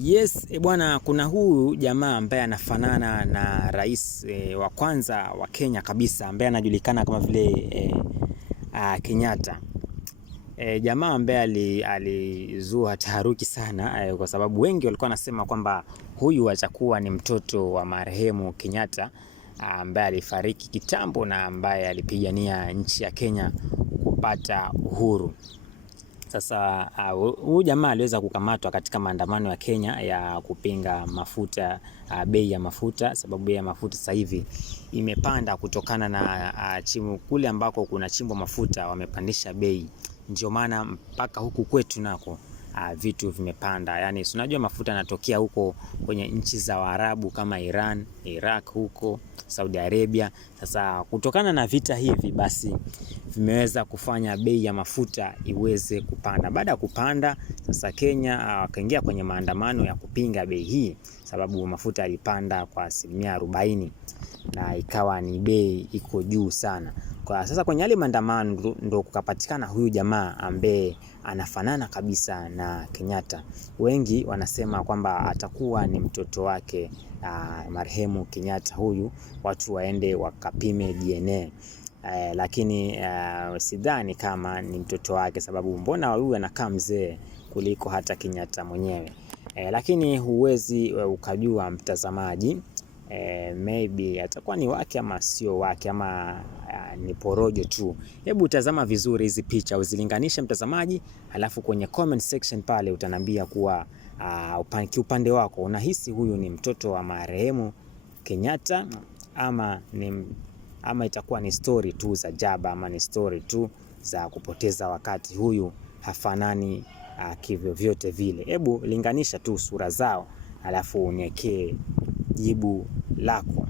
Yes, bwana, kuna huyu jamaa ambaye anafanana na rais wa kwanza wa Kenya kabisa ambaye anajulikana kama vile Kenyatta. Jamaa ambaye alizua taharuki sana kwa sababu wengi walikuwa wanasema kwamba huyu atakuwa ni mtoto wa marehemu Kenyatta ambaye alifariki kitambo na ambaye alipigania nchi ya Kenya kupata uhuru. Sasa huyu jamaa aliweza kukamatwa katika maandamano ya Kenya ya kupinga mafuta, bei ya mafuta, sababu bei ya mafuta sasa hivi imepanda kutokana na chimbo kule ambako kuna chimbo mafuta wamepandisha bei. Ndio maana mpaka huku kwetu nako vitu vimepanda. Yaani unajua mafuta yanatokea huko kwenye nchi za Waarabu kama Iran, Iraq huko, Saudi Arabia. Sasa kutokana na vita hivi basi vimeweza kufanya bei ya mafuta iweze kupanda. Baada ya kupanda, sasa Kenya wakaingia kwenye maandamano ya kupinga bei hii sababu mafuta yalipanda kwa 40% na ikawa ni bei iko juu sana. Kwa sasa kwenye yale maandamano ndo kukapatikana huyu jamaa ambaye anafanana kabisa na Kenyatta. Wengi wanasema kwamba atakuwa ni mtoto wake marehemu Kenyatta huyu, watu waende wakapime DNA. Lakini sidhani kama ni mtoto wake sababu mbona huyu anakaa mzee kuliko hata Kenyatta mwenyewe. Lakini huwezi ukajua mtazamaji, maybe atakuwa ni wake ama sio wake ama ni porojo tu. Hebu tazama vizuri hizi picha uzilinganishe mtazamaji, alafu kwenye comment section pale utaniambia kuwa kiupande wako unahisi huyu ni mtoto wa marehemu Kenyatta ama itakuwa ni story tu za jaba ama ni story tu za kupoteza wakati. Huyu hafanani kivyo vyote vile. Hebu linganisha tu sura zao alafu uniekee jibu lako.